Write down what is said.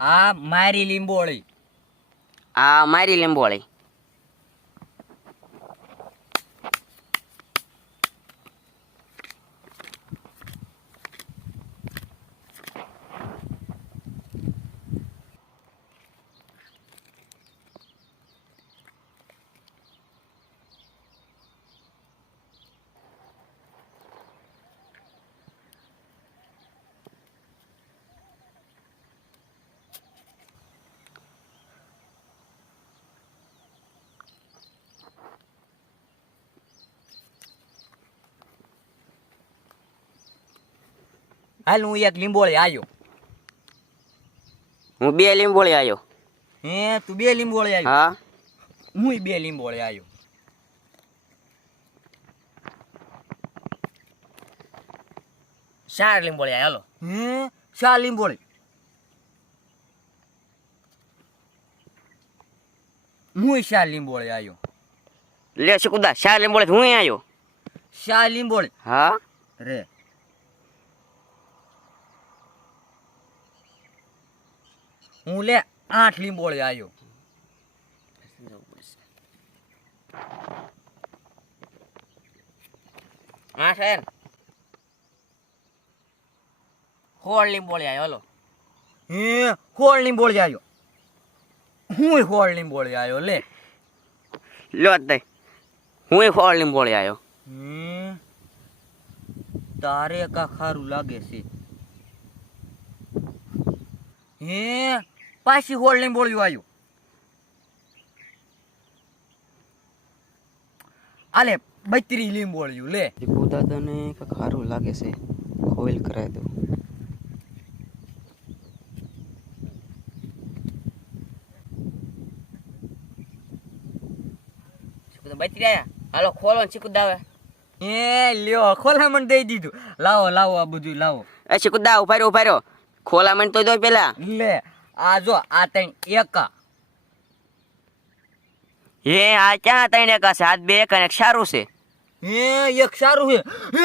આ મારી લીંબોળી. આ મારી લીંબોળી. હાલ હું એક લીંબોળી આવ્યો. હું 2 લીંબોળી આવ્યો. હે તું 2 લીંબોળી આવ્યો? હા હું 2 લીંબોળી આવ્યો. 4 લીંબોળી આવ્યો. હે 4 લીંબોળી. હું 4 લીંબોળી આવ્યો. લે ચીકુદા 4 લીંબોળી હું આવ્યો. 4 લીંબોળી. હા રે હું લે 8 લીંબોળી આવ્યો. હા છે 16 લીંબોળી આવ્યો. હાલો હે 16 લીંબોળી આવ્યો. હું 16 લીંબોળી આવ્યો લે. લો દે હું 16 લીંબોળી આવ્યો. તારે કા ખારું લાગે છે. હે પાછી 16 લીંબોળી આવ્યો. આલે 32 લીંબોળિયું લે. દીપુ દાદાને કંઈક સારું લાગે છે, ખોઈલ કરાવી દઉં. બચી રહ્યા. હાલો ખોલો ને ચીકુ દાવે. એ લ્યો ખોલામણ દઈ દીધું. લાવો લાવો આ બધું લાવો. એ ચીકુદા ઉભા રહ્યો. ખોલામણ તો દો પેલા. લે આ જો આ 3 એકા. હે આ ક્યાં 3 એકા છે? આ 2 એકા ને 1 સારું છે. હે એક સારું છે. હે